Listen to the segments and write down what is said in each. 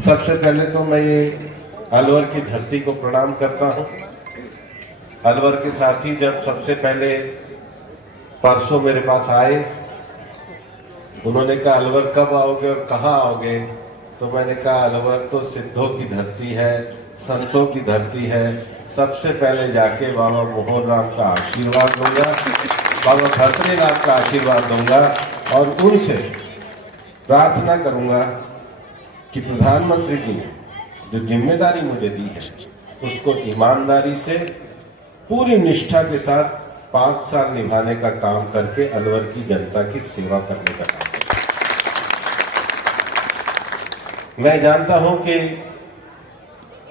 सबसे पहले तो मैं ये अलवर की धरती को प्रणाम करता हूँ। अलवर के साथी जब सबसे पहले परसों मेरे पास आए, उन्होंने कहा अलवर कब आओगे और कहाँ आओगे, तो मैंने कहा अलवर तो सिद्धों की धरती है, संतों की धरती है। सबसे पहले जाके बाबा मोहन राम का आशीर्वाद लूंगा, बाबा भद्रीनाथ का आशीर्वाद दूंगा और उनसे प्रार्थना करूंगा कि प्रधानमंत्री जी ने जो जिम्मेदारी मुझे दी है उसको ईमानदारी से पूरी निष्ठा के साथ 5 साल निभाने का काम करके अलवर की जनता की सेवा करने का काम। मैं जानता हूं कि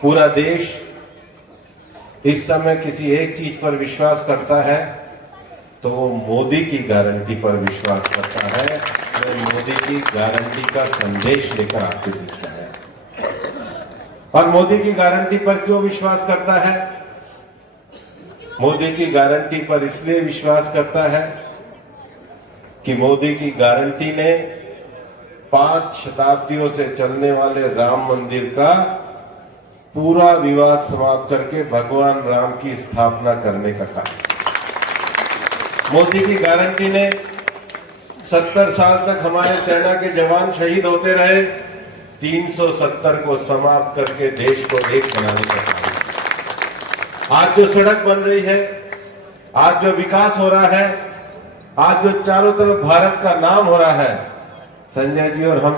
पूरा देश इस समय किसी एक चीज पर विश्वास करता है तो वो मोदी की गारंटी पर विश्वास करता है। मैं मोदी की गारंटी का संदेश लेकर आपके बीच में आया। और मोदी की गारंटी पर क्यों विश्वास करता है? मोदी की गारंटी पर इसलिए विश्वास करता है कि मोदी की गारंटी ने 5 शताब्दियों से चलने वाले राम मंदिर का पूरा विवाद समाप्त करके भगवान राम की स्थापना करने का काम। मोदी की गारंटी ने 70 साल तक हमारे सेना के जवान शहीद होते रहे, 370 को समाप्त करके देश को एक बनाने का काम। आज जो सड़क बन रही है, आज जो विकास हो रहा है, आज जो चारों तरफ भारत का नाम हो रहा है, संजय जी और हम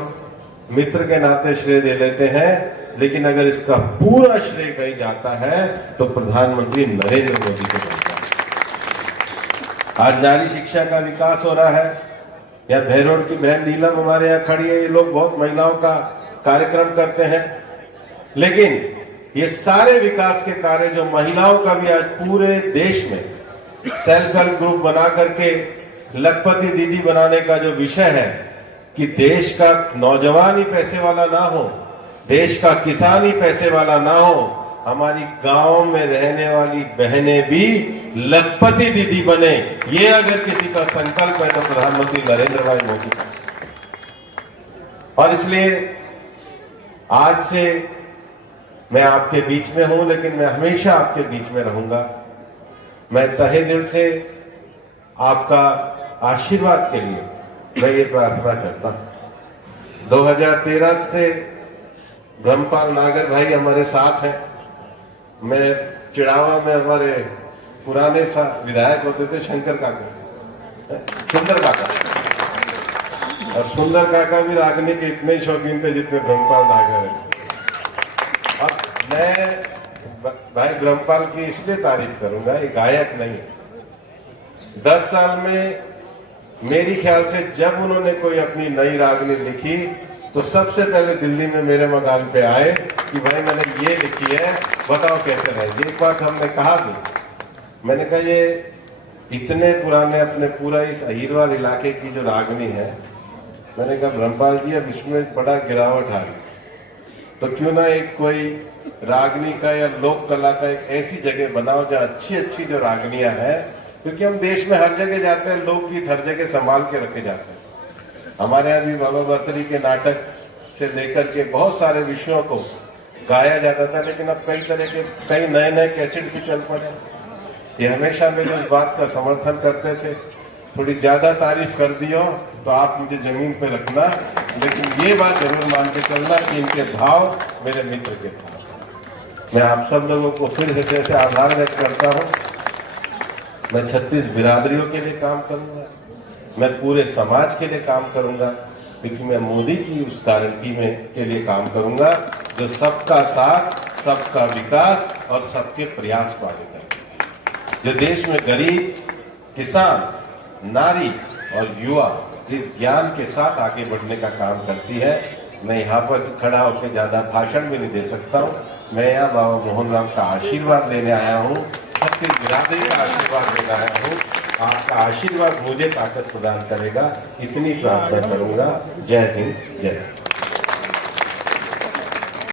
मित्र के नाते श्रेय दे लेते हैं, लेकिन अगर इसका पूरा श्रेय कहीं जाता है तो प्रधानमंत्री नरेंद्र मोदी को जाता है। आज नारी शिक्षा का विकास हो रहा है। या भैरोड की बहन नीलम हमारे यहाँ खड़ी है, ये लोग बहुत महिलाओं का कार्यक्रम करते हैं, लेकिन ये सारे विकास के कार्य जो महिलाओं का भी आज पूरे देश में सेल्फ हेल्प ग्रुप बना करके लखपति दीदी बनाने का जो विषय है कि देश का नौजवान ही पैसे वाला ना हो, देश का किसान ही पैसे वाला ना हो, हमारी गांव में रहने वाली बहनें भी लखपति दीदी बने, ये अगर किसी का संकल्प है तो प्रधानमंत्री नरेंद्र भाई मोदी का। और इसलिए आज से मैं आपके बीच में हूं, लेकिन मैं हमेशा आपके बीच में रहूंगा। मैं तहे दिल से आपका आशीर्वाद के लिए मैं ये प्रार्थना करता हूं। 2013 से ब्रह्मपाल नागर भाई हमारे साथ हैं। मैं चिड़ावा में हमारे पुराने विधायक होते थे शंकर काका, सुंदर काका, और सुंदर काका भी रागनी के इतने ही शौकीन थे जितने ब्रह्मपाल नागर हैं। अब मैं भाई ब्रह्मपाल की इसलिए तारीफ करूंगा, ये गायक नहीं है। 10 साल में मेरी ख्याल से जब उन्होंने कोई अपनी नई रागनी लिखी तो सबसे पहले दिल्ली में मेरे मकान पे आए कि भाई मैंने ये लिखी है, बताओ कैसे रहेगी। एक बात हमने कहा भी, मैंने कहा ये इतने पुराने अपने पूरा इस अहिरवाल इलाके की जो रागनी है, मैंने कहा ब्रह्मपाल जी अब इसमें बड़ा गिरावट आ रही, तो क्यों ना एक कोई रागनी का या लोक कला का एक ऐसी जगह बनाओ जहाँ अच्छी अच्छी जो रागनियां हैं, क्योंकि हम देश में हर जगह जाते हैं, लोकगीत हर जगह संभाल के रखे जाते हैं। हमारे यहाँ भी बाबा भर्तरी के नाटक से लेकर के बहुत सारे विषयों को गाया जाता था, लेकिन अब कई नए कैसेट भी चल पड़े। ये हमेशा मेरे इस बात का समर्थन करते थे, थोड़ी ज्यादा तारीफ कर दियो तो आप मुझे जमीन पे रखना, लेकिन ये बात जरूर मान के चलना कि इनके भाव मेरे मित्र के भाव। मैं आप सब लोगों को फिर हृदय से आभार व्यक्त करता हूँ। मैं 36 बिरादरियों के लिए काम करूंगा, मैं पूरे समाज के लिए काम करूंगा, क्योंकि मैं मोदी की उस गारंटी में के लिए काम करूंगा जो सबका साथ, सबका विकास और सबके प्रयास को आगे करेगा। जो देश में गरीब, किसान, नारी और युवा इस ज्ञान के साथ आगे बढ़ने का काम करती है। मैं यहाँ पर खड़ा होकर ज्यादा भाषण भी नहीं दे सकता हूँ। मैं यहाँ बाबा मोहन राम का आशीर्वाद लेने आया हूँ, सबकी बिरादरी का आशीर्वाद लेने आया हूँ। आपका आशीर्वाद मुझे ताकत प्रदान करेगा, इतनी प्रार्थना करूंगा। जय हिंद, जय।